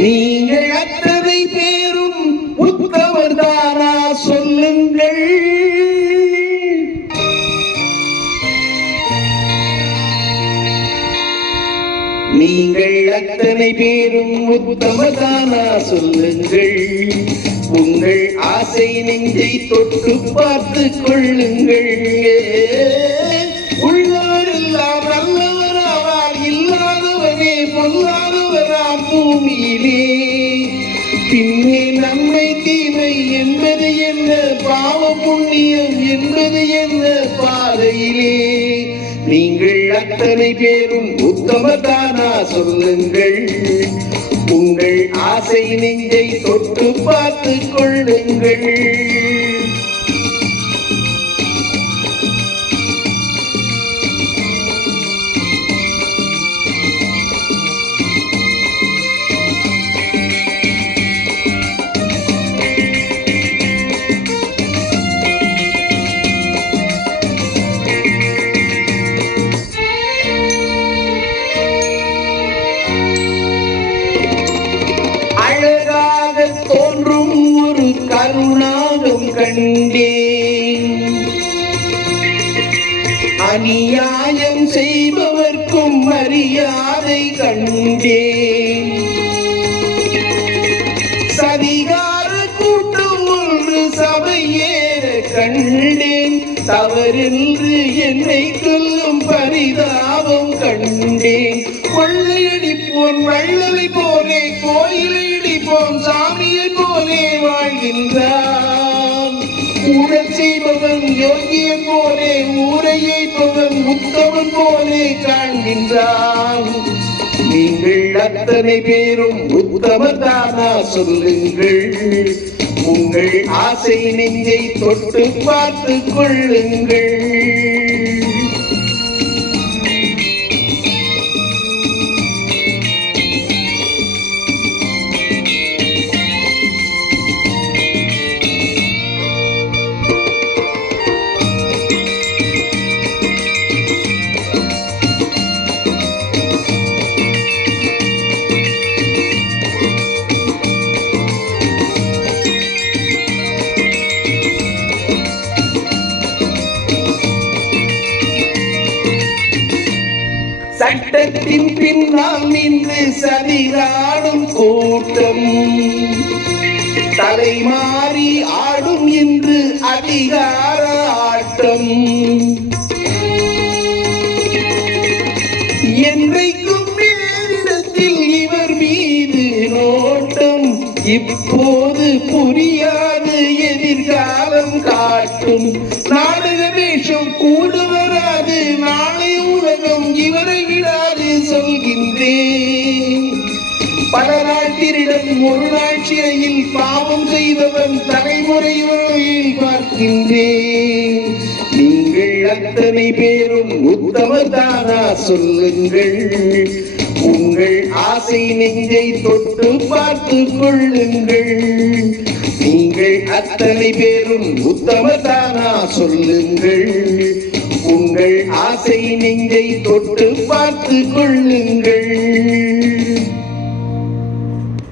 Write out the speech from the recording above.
நீங்கள் அத்தனை பேரும் உத்தவர் தானா சொல்லுங்கள். நீங்கள் அத்தனை பேரும் உத்தமதானா சொல்லுங்கள். உங்கள் ஆசை நெஞ்சை தொட்டு பார்த்து கொள்ளுங்கள். உள்ள புண்ணியம் என்பது என்ன பாதையிலே. நீங்கள் அத்தனை பேரும் உத்தமதானா சொல்லுங்கள். உங்கள் ஆசை நெஞ்சை தொட்டு பார்த்து கொள்ளுங்கள். கண்டேன். அநியாயம் செய்பவர்க்கும் மரியாதை கண்டேன். சதிகார கூட்டம் ஒன்று சபையேற கண்டேன். தவறென்று என்னை கொல்லும் பரிதாபம் கண்டேன். கொள்ளையடிப்போன் வள்ளலை போலே கோயிலை ஊழல் செய்பவன் யோகியை போலே ஊரையைப்பவன் உத்தமன் போலே காண்கின்றான். நீங்கள் அத்தனை பேரும் உத்தமதானா சொல்லுங்கள். உங்கள் ஆசை நெஞ்சை தொட்டு பார்த்து கொள்ளுங்கள். சட்டத்தின் பின்னால் நின்று சதிராடும் கூட்டம். தலைமாறி ஆடும் என்று அதிகார ஆட்டம். என்றைக்கும் நேரிடத்தில் இவர் மீது நோட்டம். இப்போது புரியாது எதிர்காலம் காட்டும். நாடு கணேஷம் கூடு வராது நாளை உலகம் இவரை நாள் திருடன் ஒரு பாவம் செய்தவன் தலைமுறையில் பார்க்கின்றேன். நீங்கள் அத்தனை பேரும் உத்தமதாரா சொல்லுங்கள். உங்கள் ஆசை நெஞ்சை தொட்டு பார்த்து கொள்ளுங்கள். நீங்கள் அத்தனை பேரும் உத்தமதானா சொல்லுங்கள். உங்கள் ஆசை நெஞ்சை தொட்டு பார்த்து கொள்ளுங்கள்.